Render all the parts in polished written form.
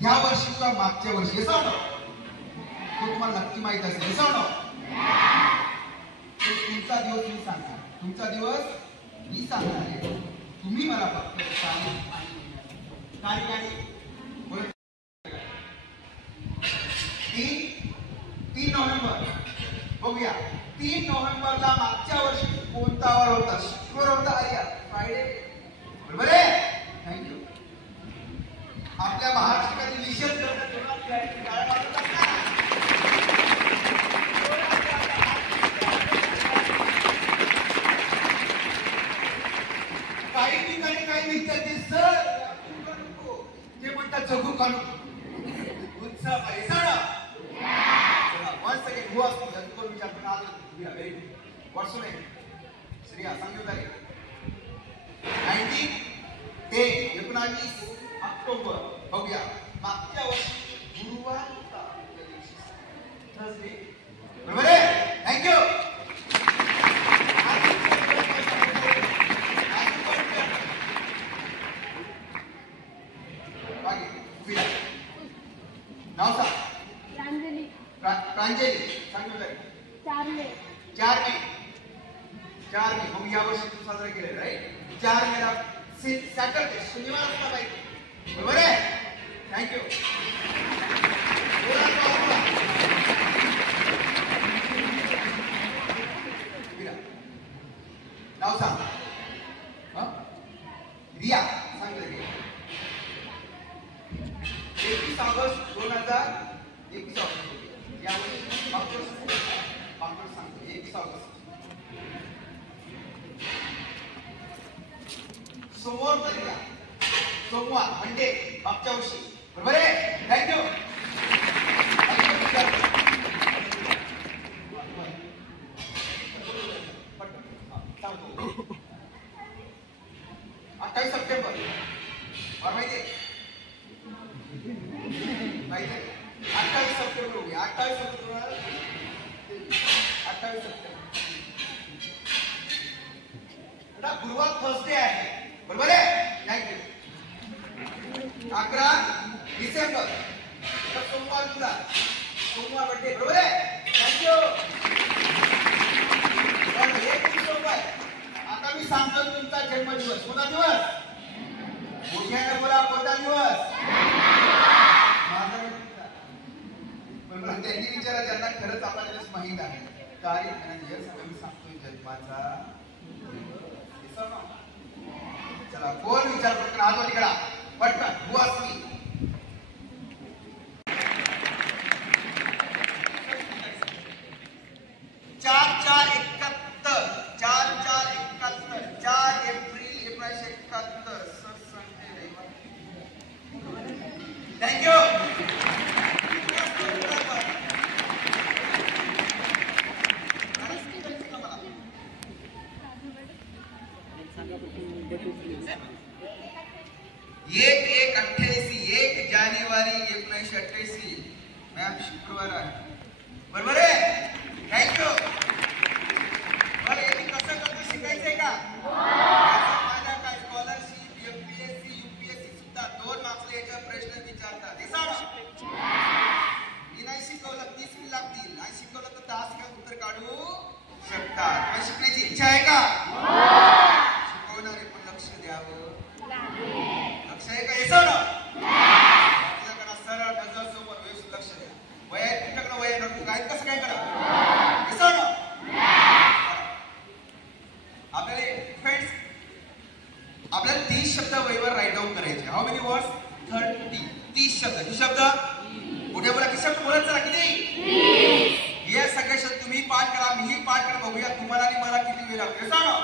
ह्या वर्षी किंवा मागच्या वर्षी असं ना तो तुम्हाला नक्की माहित असेल असं ना तुमचा दिवस मी सांगणार तुमचा दिवस मी सांगणार आहे तुम्ही मला फक्त तारीख आणि 3 नोव्हेंबर बघूया 3 नोव्हेंबरला मागच्या वर्षी कोणता वार होता शुक्रवार होता आर्या फ्रायडे बरोबर आहे थँक्यू आपल्या महाराष्ट्रातील निषेध काही ठिकाणी काही विद्यार्थी सर ते म्हणतात जगू काढू उत्साह आहे चला वन सेकंड हुआ जगू विचार पण आलो very good what's your name Shreya सांगू तारीख 19 ऑक्टोबर बघूया मागच्या वर्षी गुरुवार होता थर्सडे बरोबर आहे थँक्यू नाव सांग प्रांजली प्रांजली सांगू तारीख 4 मे 4 मे मग या वर्षी तू साजरा केलेला राईट 4 मेला सॅटरडे शनिवार असला पाहिजे बरोबर आहे थँक्यू नाव सांग रिया सांग 21 ऑगस्ट 2021 या वर्षी मागचं सांगतो 21 ऑगस्ट सोमवार मंडे मागच्या वर्षी बरोबर आहे थँक्यू 28 सप्टेंबर माहिती 28 सप्टेंबर 28 सप्टेंबर गुरुवार थर्सडे आहे बरोबर आहे थँक्यू 11 डिसेंबर सोमवार तुला सोमवार बड्डे बरोबर आहे थँक्यू 1 डिसेंबर आता मी सांगतो तुमचा जन्मदिवस कोणता दिवस मोठ्याने बोला कोणता दिवस माझा बरोबर त्यांनी विचारा ज्यांना खरंच आपल्याला माहित आहे तारीख आणि दिवस मी सांगतोय जन्माचा चला कोण विचार करतो हात वर करा पटकन हुआस मी 4 एप्रिल 1971 थँक्यू एक जानेवारी 1988 मॅम शुक्रवार आहे बरोबर आहे थँक्यू बरं हे कसं कसं शिकायचंय का माझ्या काय स्कॉलरशिप एमपीएससी यूपीएससी सुद्धा 2 मार्क्सला याचा प्रश्न विचारतात हे सांगा मी नाही शिकवलं 30 मिनिट लागतील नाही शिकवलं तर 10 सेकंद उत्तर काढू शकतात पण शिकण्याची इच्छा आहे का शिकवणारे पण लक्ष द्यावं लक्ष आहे का हे सांगा आपल्याकडे सरळ नजर समोर व्यवस्थित लक्ष द्या वय तुमच्याकडे वय नको काय कसं काय करा हे सांगा आपल्याला फ्रेंड्स आपल्याला 30 शब्द वहीवर राईट डाऊन करायचे हाऊ मेनी वर्ड्स 30 शब्द किती शब्द मोठ्या बोला किती शब्द बोलत चला किती हे सगळे शब्द तुम्ही पाठ करा मीही पाठ करा बघूया तुम्हाला आणि मला किती वेळ लागतो सांगा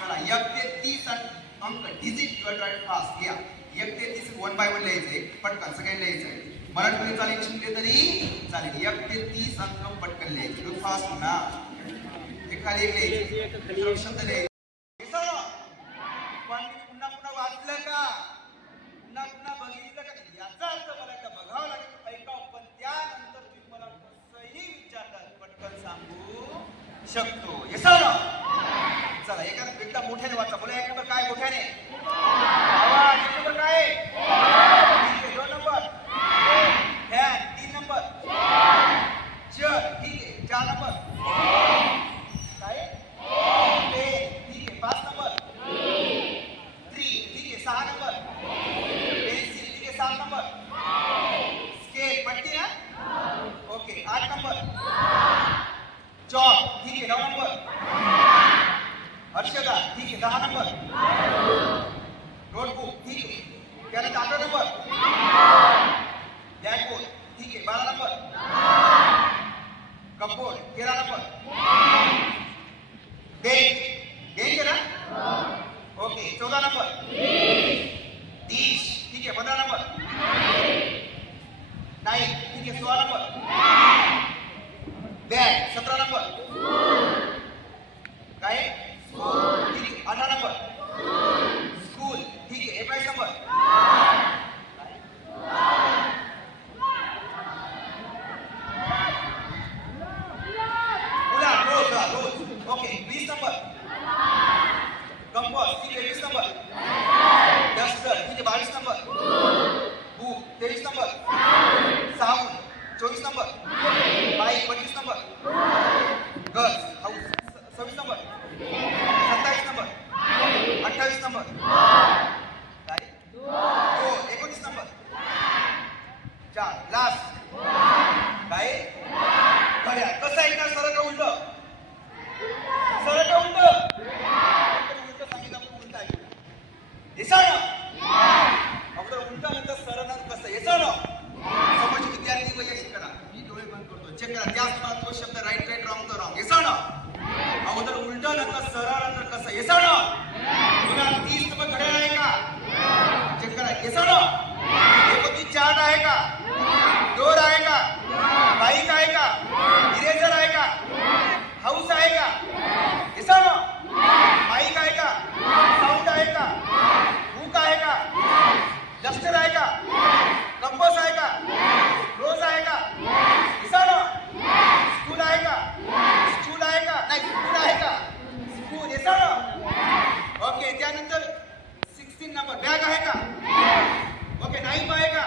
चला 1 ते 30 अंक डिजिट यू राईट फास्ट घ्या 1 ते 30 1 बाय 1 लिहायचे पटकन सगळ्यांना लिहायचंय मराठीमध्ये चालेल शिकले तरी चालेल 1 ते 30 अंक पटकन लिहायचे डू फास्ट ना एखादी एक लिहायचे शब्द लिहायचे पण पुन्हा पुन्हा वाचलं का पुन्हा पुन्हा बघितलं का याचा अर्थ मला एकदा बघावं लागेल ऐकावं पण त्यानंतर तुम्ही मला कसंही विचारतात पटकन सांगू शकतो हे सांगा चला एकदा मोठ्याने वाचा बोला एक नंबर काय मोठ्याने आवाज एक नंबर काय 2 नंबर 8 नंबर. चॉक ठीक आहे 9 नंबर. हर्षदा ठीक आहे 10 नंबर. नोटबुक ठीक आहे त्यानंतर 11 नंबर. ब्लॅकबोर्ड ठीक आहे 12 number. Cupboard 13 number. Bench bench है ना ओके 14 नंबर. डिश ठीक है 15 नंबर. नाइफ ठीक है 16 नंबर. Bag 17 number. काय ठीक है 18 नंबर. स्कूल ठीक है 21 नंबर. रोज ओके 20 नंबर. कंपास ठीक है 20 नंबर. डस्टर ठीक है 22 नंबर. Book 23 number. साबुन 24 number. Bike 25 number. Girls house 26 number. 27 number. 28 number. काय 29 नंबर. 4 लास्ट काय घड्याळ कसं आहे का सरळ का उलट सरळ का उलट उलट सांगितलं आपण उलट आहे येसाळ अगोदर उलट नंतर सरळ कसं येसाळ समज विद्यार्थी व यश करा मी डोळे बंद करतो चेक करा जास्त मला तो शब्द राईट राईट रॉंग तो रॉंग येसाळ अगोदर उलट नंतर सरळ नंतर कसं येसाळ तुला 30 नंबर घड्याळ आहे का चेक करा येसाळ एकोणती चार्ट आहे का डोर आहे का बाईक आहे का इरेजर आहे का हाऊस आहे का येसाळ बाईक आहे का साऊंड आहे का बुक आहे का डस्टर आहे का कंपास आहे का रोज आहे का येसाळ स्कूल आहे का स्कूल आहे का नाही स्कूल आहे का स्कूल येसाळ ओके त्यानंतर 16 नंबर बॅग आहे का ओके नाईफ आहे का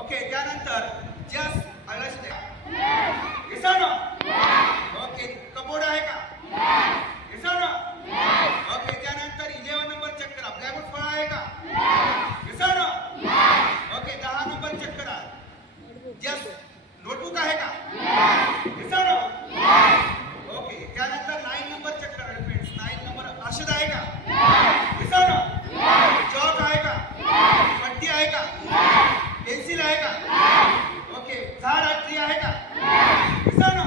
ओके त्यानंतर जस्ट आयलाइट येसाळ ओके कपबोर्ड आहे का येसाळ ओके त्यानंतर 11 नंबर चेक करा ब्लॅकबोर्ड फळ आहे का येसाळ ओके 10 नंबर चेक करा जस्ट नोटबुक आहे का येसाळ ओके त्यानंतर 9 नंबर चेक करा फ्रेंड्स 9 नंबर अर्षद आहे का येसाळ चॉक आहे का पट्टी आहे का पेन्सिल आहे का ओके झाड ट्री आहे का येसाळ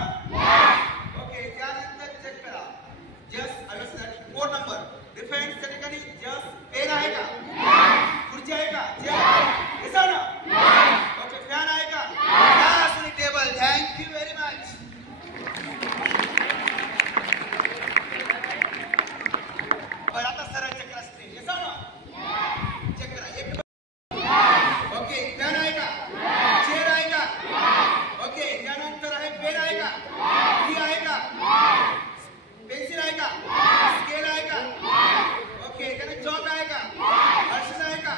ओके त्यानंतर चेक करा जस्ट 4 नंबर डिफेन्स त्या ठिकाणी जस्ट पेन आहे का खुर्ची आहे का येसाळ ओके फॅन आहे का ग्लास आणि table thank you very much बरं आता सरळ चेक करा स्क्रीन येसाळ चेक करा एक ओके फॅन आहे का चेअर आहे का ओके त्यानंतर आहे पेन आहे का ट्री आहे का पेन्सिल आहे का स्केल आहे का ओके त्याने चॉक आहे का अर्षद आहे का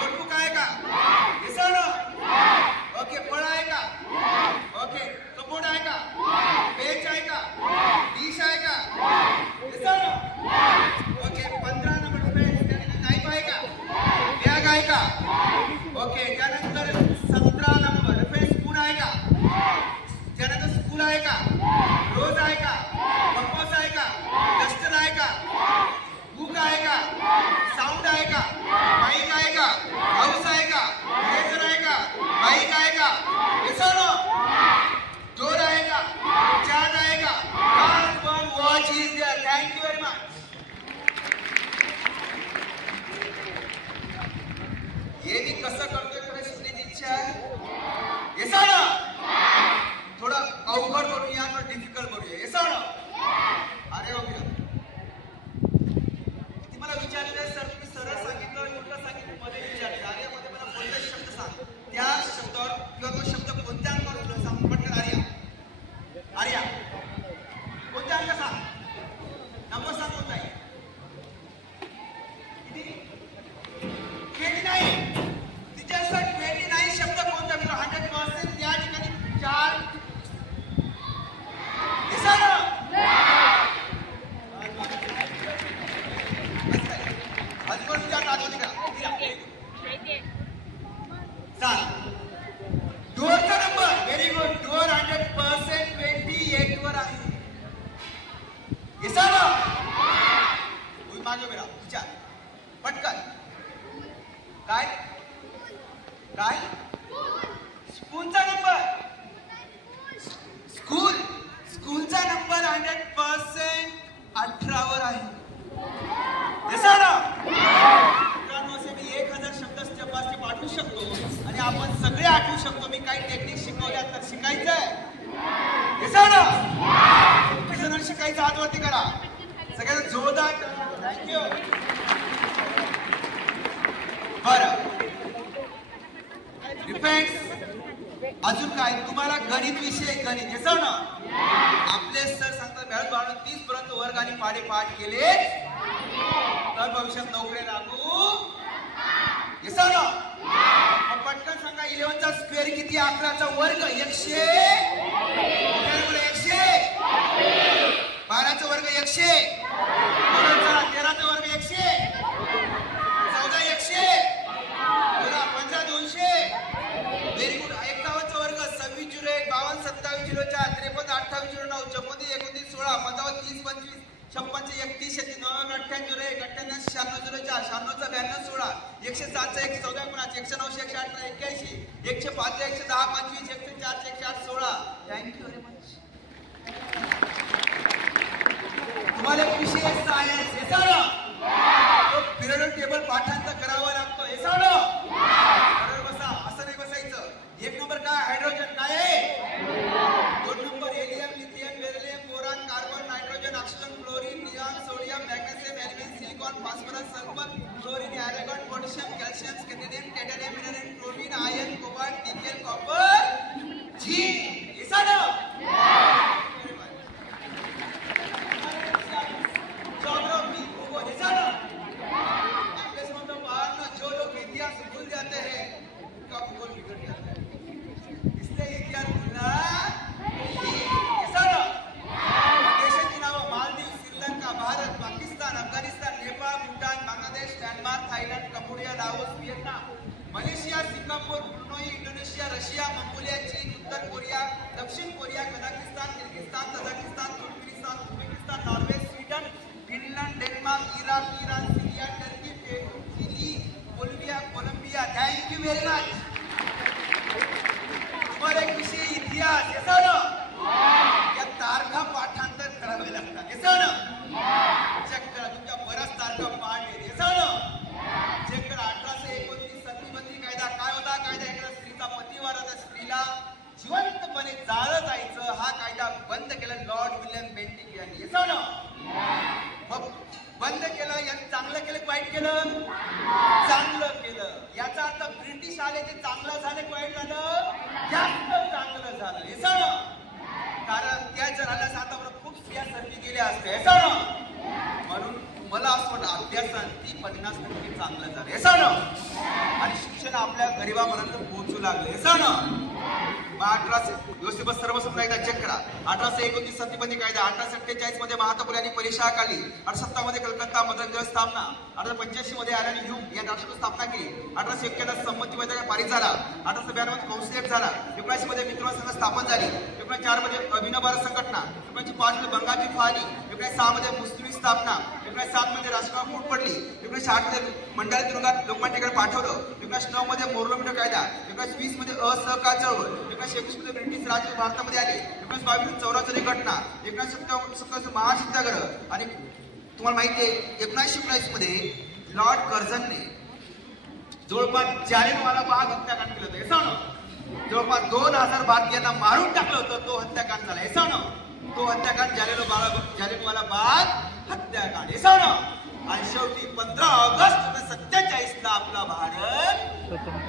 नोटबुक आहे का येसाळ ओके फळ आहे का ओके कपबोर्ड आहे का बेंच आहे का डिश आहे का येसाळ ओके 15 नंबर त्याने नाईफ आहे का बॅग आहे का ओके त्यानंतर 17 नंबर स्पून आहे का त्यानंतर स्कूल आहे का रोज आहे का कंपास आहे का डस्टर आहे का बुक आहे का साऊंड आहे का बाईक आहे का हाऊस आहे का इरेजर आहे का बाईक आहे का येसाळ डोर आहे का चार्ट आहे का one watch is there thank you very much हे मी कसं करतोय थोडं शिकण्याची इच्छा आहे येसाळ थोडं अवघड करूया थोडं डिफिकल्ट करूया येसाळ शिकायचं हात वरती करा सगळ्यांना जोरदार थँक्यू बरं डिफेन्स अजून काय तुम्हाला गणित विषय गणित हे ना आपले सर सांगतात मॅडम बाळा 30 पर्यंत वर्ग आणि पाढे पाठ केले तर भविष्यात नोकरी लागू हे ना पटकन सांगा 11 चा स्क्वेअर किती 11 चा वर्ग 100 12 चा वर्ग 100 13 चा वर्ग 100 14 100 15 200 व्हेरी गुड 51 चा वर्ग 26 0 1 52 27 0 4 53 28 0 9 54 29 16 55 30 25 56 31 98 0 1 98 96 0 4 96 92 16 107 चा 114 109 108 81 105 110 25 104 108 16 थँक्यू व्हेरी मच तुम्हाला विषय सायन्स हे सारा तो पिरियड टेबल पाठांतर करावा लागतो हे सारा बरोबर बसा असं नाही बसायचं एक नंबर काय हायड्रोजन काय आहे दोन number helium lithium beryllium boron carbon nitrogen oxygen fluorine neon sodium magnesium aluminium silicon phosphorus sulphur chlorine argon potassium calcium scandium titanium mineral protein iron cobalt nickel copper zinc हे सारा geography वो हे सारा आपके समझ में बाहर ना जो लोग इतिहास भूल जाते हैं उनका भूगोल बिगड़ जाता है इसलिए इतिहास भूलना ये सारा देशांची नावं Maldives Sri Lanka Bharat Pakistan Afghanistan Nepal Bhutan Bangladesh Myanmar Thailand Cambodia Laos Vietnam Malaysia Singapore Brunei Indonesia Russia Mongolia चीन उत्तर कोरिया दक्षिण Korea Kazakhstan Kyrgyzstan Tajikistan Turkmenistan Uzbekistan Norway Sweden Finland Denmark Iraq Iran Syria Turkey Peru Chile Bolivia Colombia thank you very much तुम्हाला एक विषय इतिहास हे ना या तारखा पाठांतर करावे लागतात हे ना चेक करा तुमच्या बऱ्याच तारखा पाठ आहेत हे ना चेक करा 1829 सतीबंदी कायदा काय होता कायदा एकदा स्त्रीचा पतिवार होता स्त्रीला जिवंतपणे जाळलं जायचं हा कायदा बंद केला लॉर्ड विल्यम बेंटिक यांनी हे ना मग बंद केलं यांनी चांगलं केलं वाईट केलं चांगलं केलं याचा अर्थ ब्रिटिश आले ते चांगलं झालं वाईट झालं जास्त चांगलं झालं हे ना कारण त्या जर आल्यास आता खूप स्त्रिया सरली गेल्या असत्या हे ना म्हणून मला असं वाटतं अभ्यासांती 50% चांगलं झालं हे ना आणि शिक्षण आपल्या गरिबापर्यंत पोहोचू लागले हे ना 1800 व्यवस्थित सर्वसमोर एकदा चेक करा 1829 सतीबंदी कायदा 1847 मध्ये महात्मा फुले यांनी परिषा काढली 1857 मध्ये कलकत्ता मद्रास स्थापना 1885 मध्ये ॲलन ह्यूम या राष्ट्राची स्थापना केली 1891 संमती मध्ये पारित झाला 1892 मध्ये कौन्सिल ऍक्ट झाला 19 मध्ये मित्र संघ स्थापन झाली 1904 मध्ये अभिनव भारत संघटना 1905 मध्ये बंगालची फाळणी 1906 मध्ये मुस्लिम स्थापना 1907 मध्ये राष्ट्रवाद फूट पडली 1960 मध्ये मंडळ तुरुंगात लोकमान्यकडे पाठवलं 1909 मध्ये मोर्लो कायदा 1920 मध्ये असहकार चळवळ 1921 मध्ये ब्रिटिश राज भारतामध्ये आले 1922 चौराचौरी घटना 1927 महासत्याग्रह आणि तुम्हाला माहिती आहे 1919 मध्ये लॉर्ड कर्झनने जवळपास जालियनवाला बाग हत्याकांड केलं होतं हे सांग जवळपास 2000 भारतीयांना मारून टाकलं होतं तो हत्याकांड झाला हे सांग तो हत्याकांड जालियनवाला बाग हत्याकांड हे सांग आणि शेवटी 15 ऑगस्ट 1947 ला आपला भारत